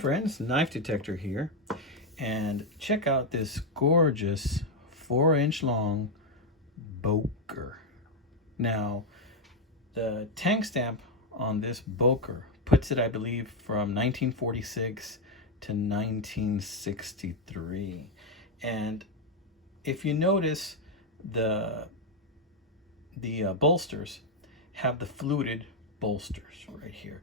friends, Knife Detector here, and check out this gorgeous 4-inch long Boker. Now, the tank stamp on this Boker puts it, I believe, from 1946 to 1963. And if you notice, the bolsters have the fluted bolsters right here.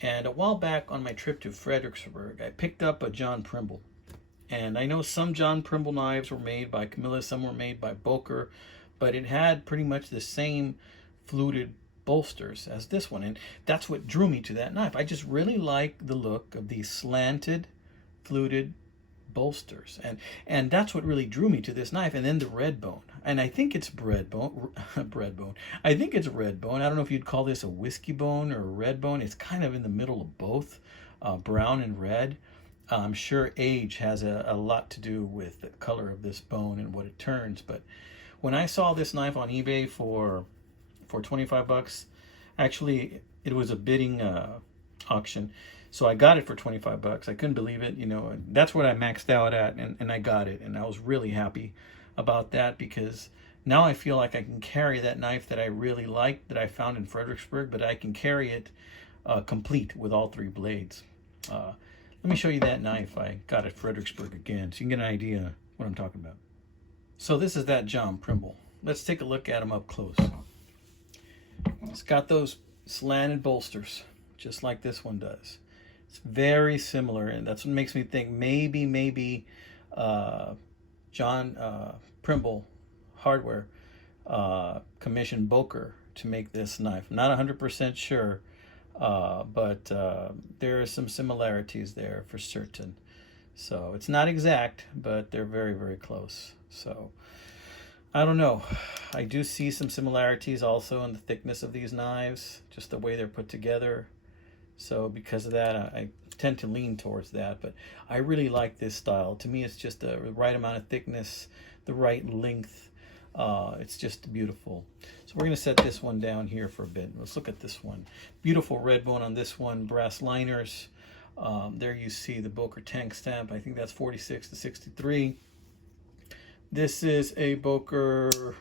And a while back on my trip to Fredericksburg, I picked up a John Primble. And I know some John Primble knives were made by Camilla, some were made by Boker, but it had pretty much the same fluted bolsters as this one. And that's what drew me to that knife. I just really like the look of these slanted, fluted bolsters. And that's what really drew me to this knife. And then the red bone. And I think it's bread bone. I think it's red bone. I don't know if you'd call this a whiskey bone or a red bone. It's kind of in the middle of both, brown and red. I'm sure age has a lot to do with the color of this bone and what it turns. But when I saw this knife on eBay for 25 bucks, actually it was a bidding auction. So I got it for 25 bucks. I couldn't believe it. You know, that's what I maxed out at, and I got it. And I was really happy about that because now I feel like I can carry that knife that I really liked that I found in Fredericksburg, but I can carry it complete with all 3 blades. Let me show you that knife I got at Fredericksburg again so you can get an idea what I'm talking about. So this is that John Primble. Let's take a look at him up close. It's got those slanted bolsters just like this one does. It's very similar, and that's what makes me think maybe John Primble Hardware commissioned Boker to make this knife. I'm not 100% sure, but there are some similarities there for certain. So it's not exact, but they're very, very close. So I don't know. I do see some similarities also in the thickness of these knives, just the way they're put together. So because of that, I tend to lean towards that. But I really like this style. To me, it's just the right amount of thickness, the right length. It's just beautiful. So we're going to set this one down here for a bit. Let's look at this one. Beautiful red bone on this one, brass liners. There you see the Boker tank stamp. I think that's 46 to 63. This is a Boker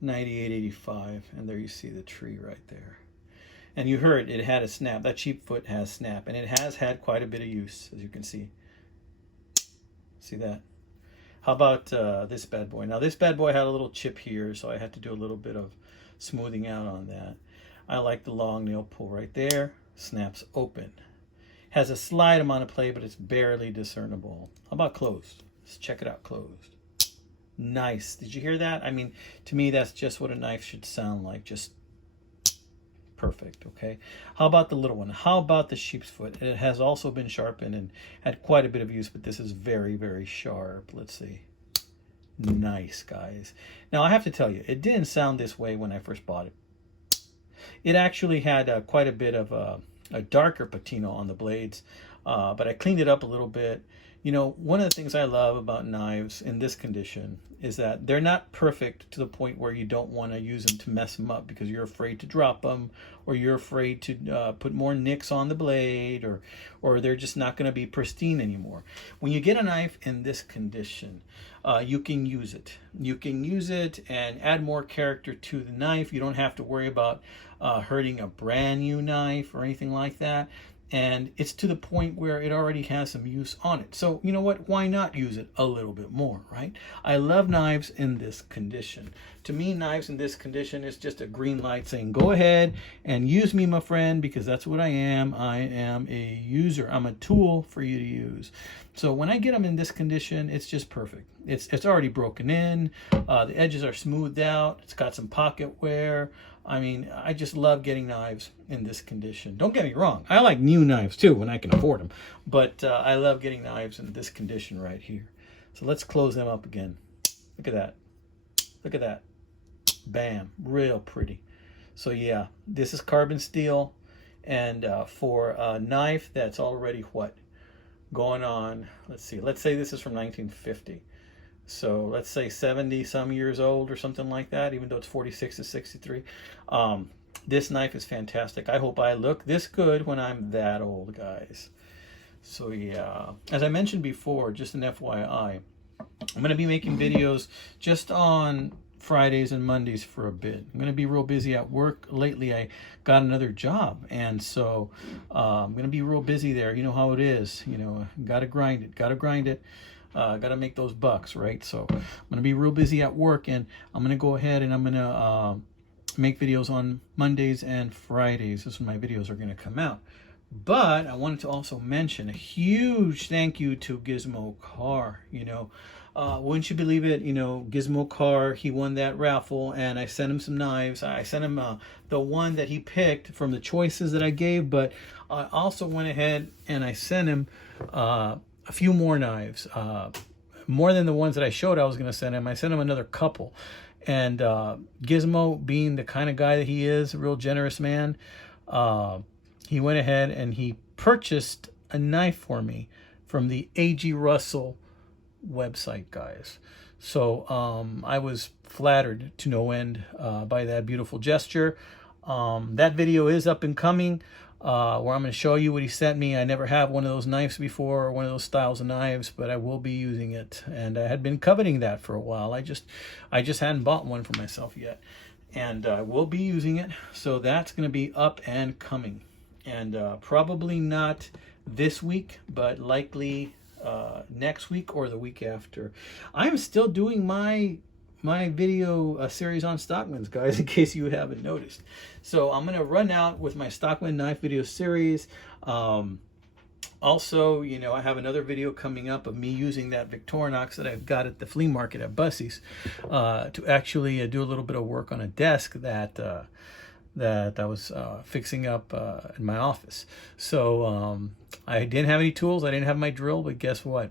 9885, and there you see the tree right there. And you heard it had a snap. That cheap foot has snap, and it has had quite a bit of use, as you can see. See that? How about this bad boy? Now, this bad boy had a little chip here, so I had to do a little bit of smoothing out on that. I like the long nail pull right there. Snaps open. Has a slight amount of play, but it's barely discernible. How about closed? Let's check it out closed. Nice. Did you hear that? I mean, to me, that's just what a knife should sound like. Just perfect. Okay. How about the little one? How about the sheep's foot? It has also been sharpened and had quite a bit of use, but this is very, very sharp. Let's see. Nice, guys. Now, I have to tell you, it didn't sound this way when I first bought it. It actually had quite a bit of a darker patina on the blades, but I cleaned it up a little bit. You know, one of the things I love about knives in this condition is that they're not perfect to the point where you don't want to use them to mess them up because you're afraid to drop them, or you're afraid to put more nicks on the blade, or they're just not going to be pristine anymore. When you get a knife in this condition, you can use it. You can use it and add more character to the knife. You don't have to worry about hurting a brand new knife or anything like that. And it's to the point where it already has some use on it. So, you know what? Why not use it a little bit more, right? I love knives in this condition. To me, knives in this condition is just a green light saying, go ahead and use me, my friend, because that's what I am. I am a user. I'm a tool for you to use. So when I get them in this condition, it's just perfect. It's already broken in. The edges are smoothed out. It's got some pocket wear. I mean, I just love getting knives in this condition. Don't get me wrong. I like new knives too when I can afford them. But I love getting knives in this condition right here. So let's close them up again. Look at that. Look at that. Bam. Real pretty. So yeah, this is carbon steel. And for a knife that's already what? Going on, let's see. Let's say this is from 1950. So let's say 70 some years old or something like that, even though it's 46 to 63. This knife is fantastic. I hope I look this good when I'm that old, guys. So yeah, as I mentioned before, just an FYI, I'm going to be making videos just on Fridays and Mondays for a bit. I'm going to be real busy at work. Lately, I got another job, and so I'm going to be real busy there. You know how it is. You know, got to grind it. Got to grind it. Got to make those bucks, right? So I'm going to be real busy at work, and I'm going to go ahead and I'm going to make videos on Mondays and Fridays. This is when my videos are going to come out. But I wanted to also mention a huge thank you to Gizmo Car. You know, wouldn't you believe it? You know, Gizmo Car, he won that raffle, and I sent him some knives. I sent him the one that he picked from the choices that I gave, but I also went ahead and I sent him a few more knives, more than the ones that I showed I was going to send him. I sent him another couple. And Gizmo, being the kind of guy that he is, a real generous man, he went ahead and he purchased a knife for me from the A.G. Russell website, guys. So I was flattered to no end by that beautiful gesture. That video is up and coming, where I'm going to show you what he sent me. I never have one of those knives before, or one of those styles of knives, but I will be using it, and I had been coveting that for a while. I just hadn't bought one for myself yet, and I will be using it. So that's going to be up and coming, and probably not this week, but likely next week or the week after. I'm still doing my video series on Stockmans, guys, in case you haven't noticed. So I'm going to run out with my Stockman knife video series. Also, you know, I have another video coming up of me using that Victorinox that I've got at the flea market at Bussey's to actually do a little bit of work on a desk that I was fixing up in my office. So I didn't have any tools. I didn't have my drill, but guess what?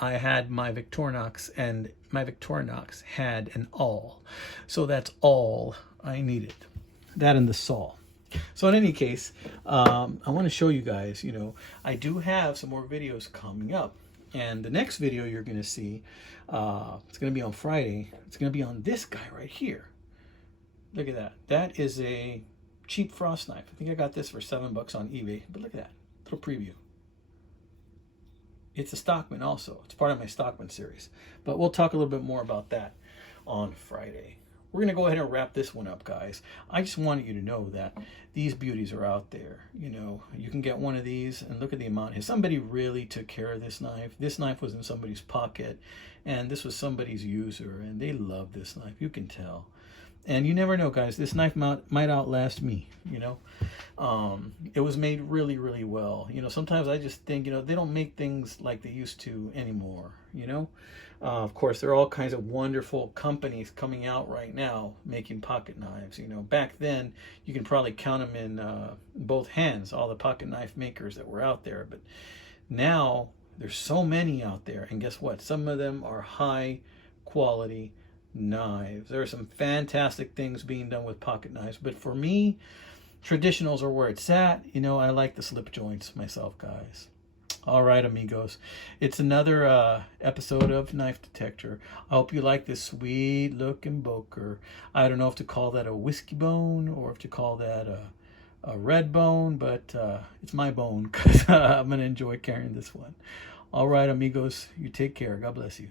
I had my Victorinox, and my Victorinox had an awl. So that's all I needed. That and the saw. So in any case, I want to show you guys, you know, I do have some more videos coming up. And the next video you're going to see, it's going to be on Friday. It's going to be on this guy right here. Look at that. That is a cheap frost knife. I think I got this for $7 on eBay. But look at that. Little preview. It's a Stockman also. It's part of my Stockman series. But we'll talk a little bit more about that on Friday. We're going to go ahead and wrap this one up, guys. I just wanted you to know that these beauties are out there. You know, you can get one of these, and look at the amount here. Somebody really took care of this knife. This knife was in somebody's pocket, and this was somebody's user, and they love this knife. You can tell. And you never know, guys. This knife might outlast me, you know. It was made really, really well. You know, sometimes I just think, you know, they don't make things like they used to anymore, you know. Of course, there are all kinds of wonderful companies coming out right now making pocket knives. You know, back then, you can probably count them in both hands, all the pocket knife makers that were out there. But now, there's so many out there. And guess what? Some of them are high quality knives. There are some fantastic things being done with pocket knives, but for me, traditionals are where it's at. You know, I like the slip joints myself, guys. All right, amigos, it's another episode of Knife Detector. I hope you like this sweet looking Boker. I don't know if to call that a whiskey bone or if to call that a red bone, but it's my bone because I'm gonna enjoy carrying this one. All right, amigos, you take care. God bless you.